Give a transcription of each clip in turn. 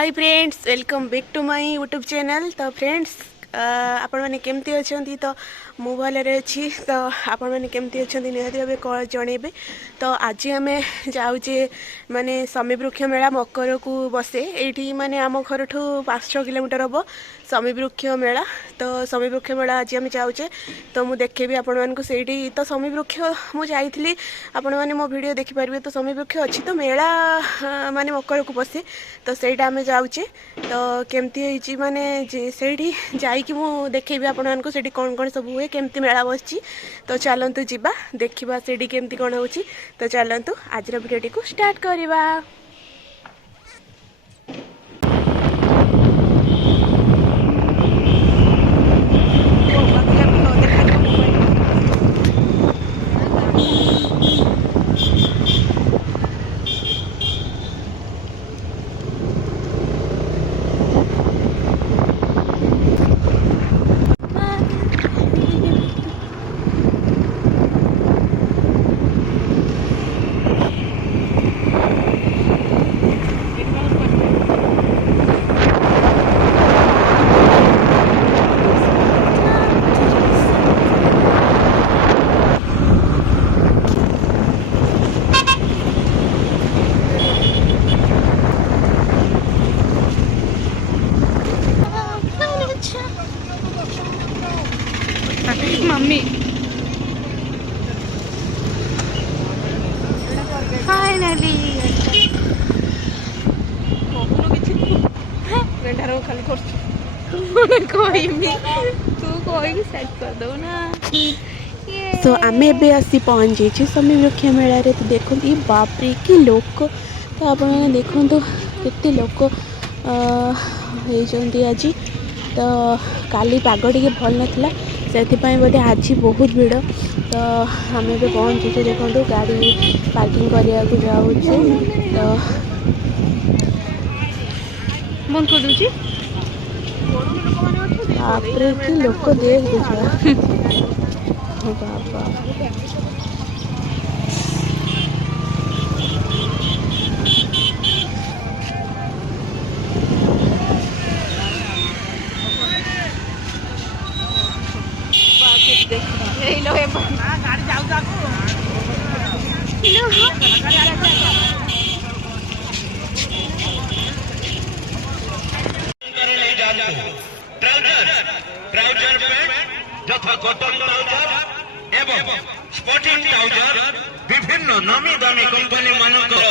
Hi friends welcome back to my YouTube channel. तो friends आपण मैंने केमती अच्छा तो मु भलरे अच्छी तो आपण मैंने केमती अच्छा निहाती भाव जनइबे। तो आज आम जाऊे माने समीवृक्ष मेला मकर को बसे ये माने आम घर ठू 5-6 किलोमीटर हम समीवृक्ष मेला। तो समीवृक्ष मेला आज आम जाऊे तो मुझे देखेबी आपण मानक से तो समीवृक्ष मुझे जाइली आपण मैंने मो वीडियो देखिपारे। तो समीवृक्ष अच्छी तो मेला माने मकर को बसे तो सहीटा आम जाऊे तो केमती माने से जाइकी मु देखेबी आपण मानक से कौन कौन सब हुए केमती मेला बस। तो चलतु जीवा देखा से केमती कौन हो। तो चलतु आज वीडियो को स्टार्ट करवा। मम्मी फाइनली खाली तो आम ए आसी पहुँच जाइए समीवृक्ष मेला रे। तो देखो ये बापरे कि लोक। तो आप देखो केते लोक होती आज। तो काली पाग टे भल नाला से बोधे आज बहुत भीड़। तो आम ए पहुँचे देखो गाड़ी पार्किंग करने को जाऊँ। तो बंद कर दूची आपरे कि लोक देख बाबा ट्राउजर पैंट যথা কটন ট্রাউজার এবং স্পটিং ট্রাউজার বিভিন্ন নামী দামি কোম্পানি ମାନଙ୍କର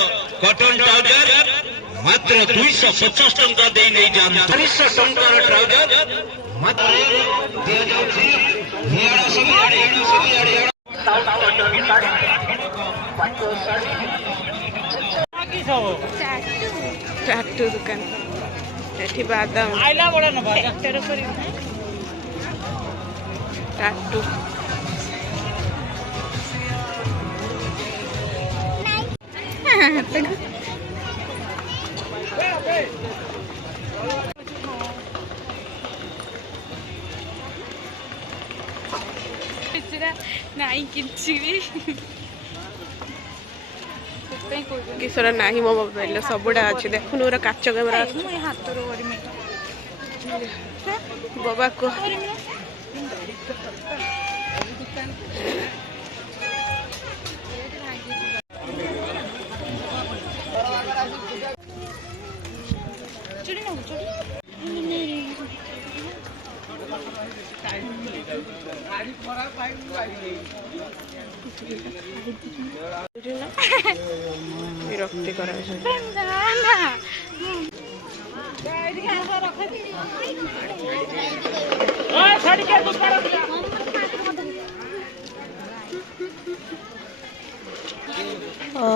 কটন ট্রাউজার মাত্র 250 ଟଙ୍କା ଦେଇ ନେଇ ଯାଆନ୍ତୁ। 300 ଟଙ୍କାର ଟ୍ରାଉଜର ମାତ୍ର ଦିଆଯାଉଛି। ନିଆଡ଼ ସବୁ ଆଡ଼େ टाटू दुकान एठी बादाम टाटू नहीं किसरा नहीं मो मोबाइल सबुड़ा अच्छे देखुन पूरा काच कैमेरा बाबा को विरक्ति करा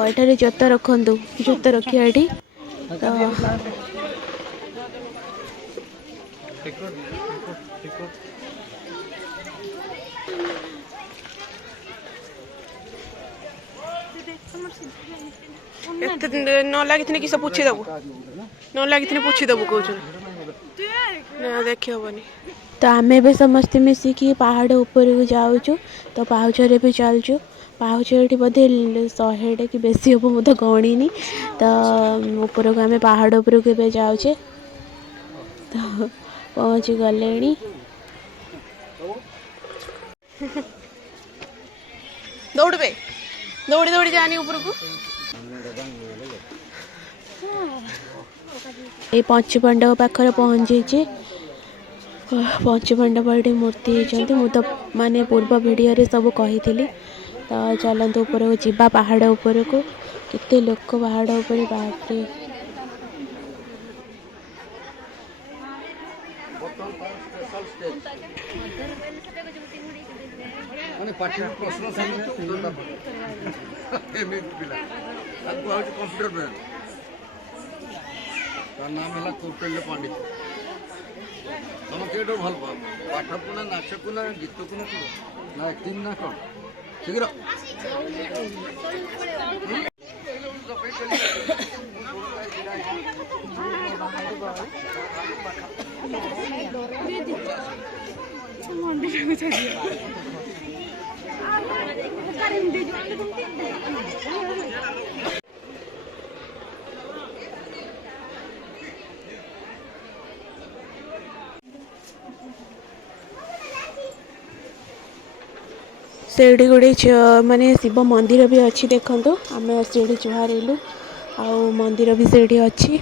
एठारे जोता रखु जोता रखिए ये न लगी किस पूछीदेबू न लगी पूछीदेबू कौन ना देखी हेनी। तो आम ए समस्ते मिसिकी पहाड़ ऊपर को जाऊँ। तो पाहुचरे भी चलचु पाहुच ये बोधे 100 कि बेसी हम मुझे गणिनी तो ऊपर को आम पहाड़ उपर को जाऊे तो पहुँची गले दौड़े दौड़ी दौड़ी जानी ऊपर को ये पंचपांडव पाखर पहुँची पंचपांडव ये मूर्ति होती मु तो माने पूर्व वीडियो सब कही तो चलते ऊपर को जीवा पहाड़ उपर को केते लोक पहाड़ उपर बापरे नाम है कौटल्य पांडित तुम केटो भल पाओ पाठ को ना नाच को ना गीत को ना एक्टिंग ना कौन शीघ्र सेठी गोटे माने शिव मंदिर भी अच्छी देखो आम सीढ़ी चुहारू आ मंदिर भी सीढ़ी अच्छी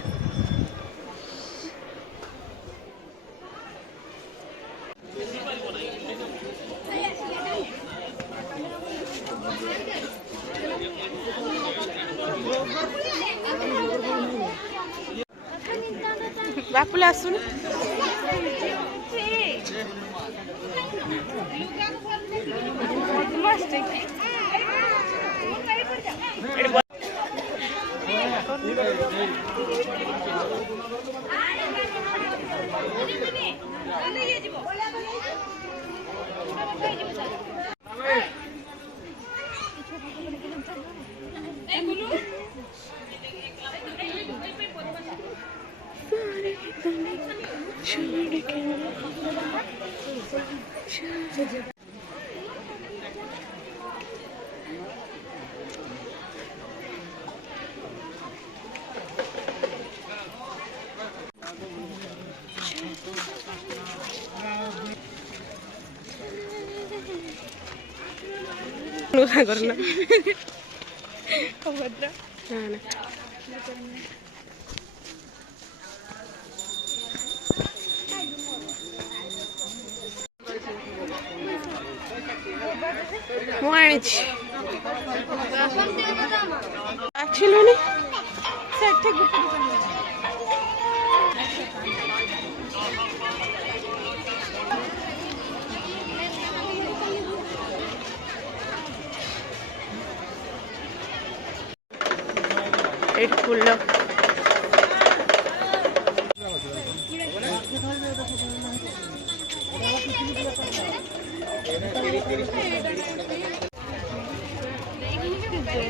बापुला आसुन करना फुल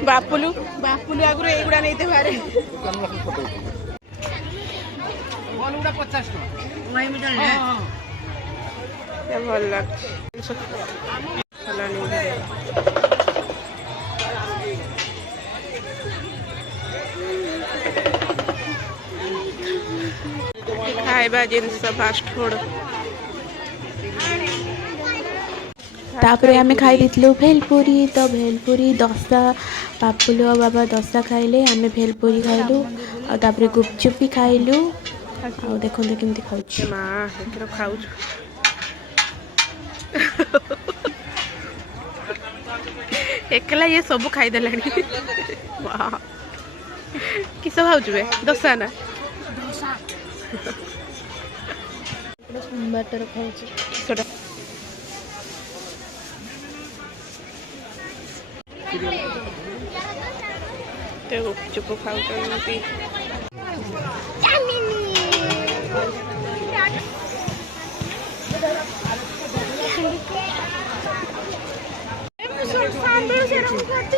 बापुलु बापुलु आगु एगुड़ा नहीं थे बारे भल खाइबा जिनस फास्ट फूड तापर आम खाई भेलपुरी तो भेलपुरी दशा पापुलु और बाबा दशा खाइले आम भेलपुरी खाइलु और गुपचुप भी खाइलु आ देखो केमती खाऊ एकला ये सब खाईदेला किस खाऊ दशा ना बाटर खाऊ गुपचुप खाऊँ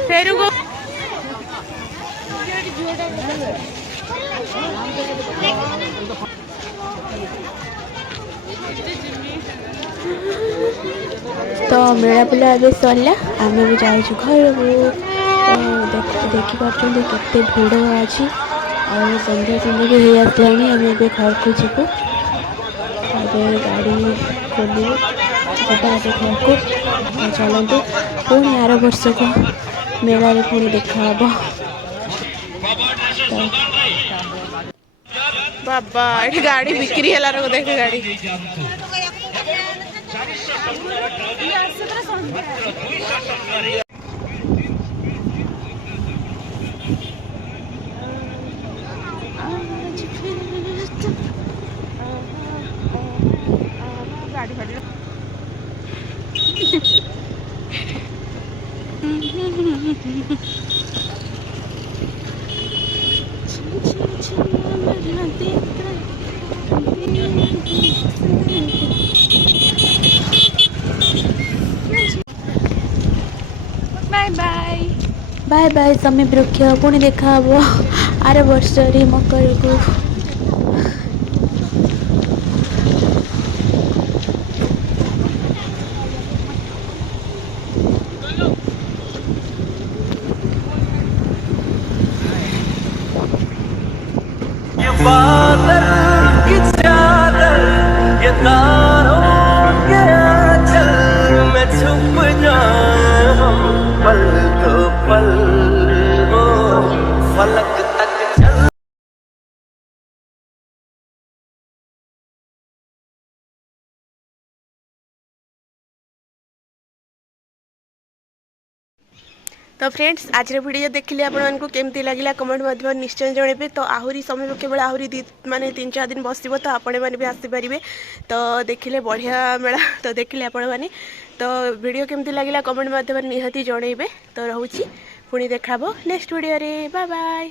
फेरू गो तो मेला बुला ए सरला आम भी जाऊँ घर को देखिपुं केते भिड़ अच्छी और संध्या समय भी हो आसला आम ए घर को जीवु गाड़ी खोलू देखा को तो चलतु पुणी आर वर्ष को मेला पुणी देखा बाबा ये गाड़ी बिक्री है देख गाड़ी बाय बाय बाय बाय समय वृक्ष पुणी देखा आर वर्ष मकर को बादल की चादर ये तारों के आंचल में छुप जाए हम पल तो पल हो फलक तक चल। तो फ्रेंड्स आज वीडियो देखिले आपको केमती लगे कमेंट मध्य निश्चय जनइबे। तो आहरी समय केवल आहरी माने 3-4 दिन बसब तो आपण मैंने भी आसीपारे तो देखिले बढ़िया मेला तो देखिले आपण मैंने तो वीडियो केमती लगे कमेंट मध्य निहाती जनइबे। तो रोची पुणी देखा नेक्स्ट वीडियो रे बाय बाय।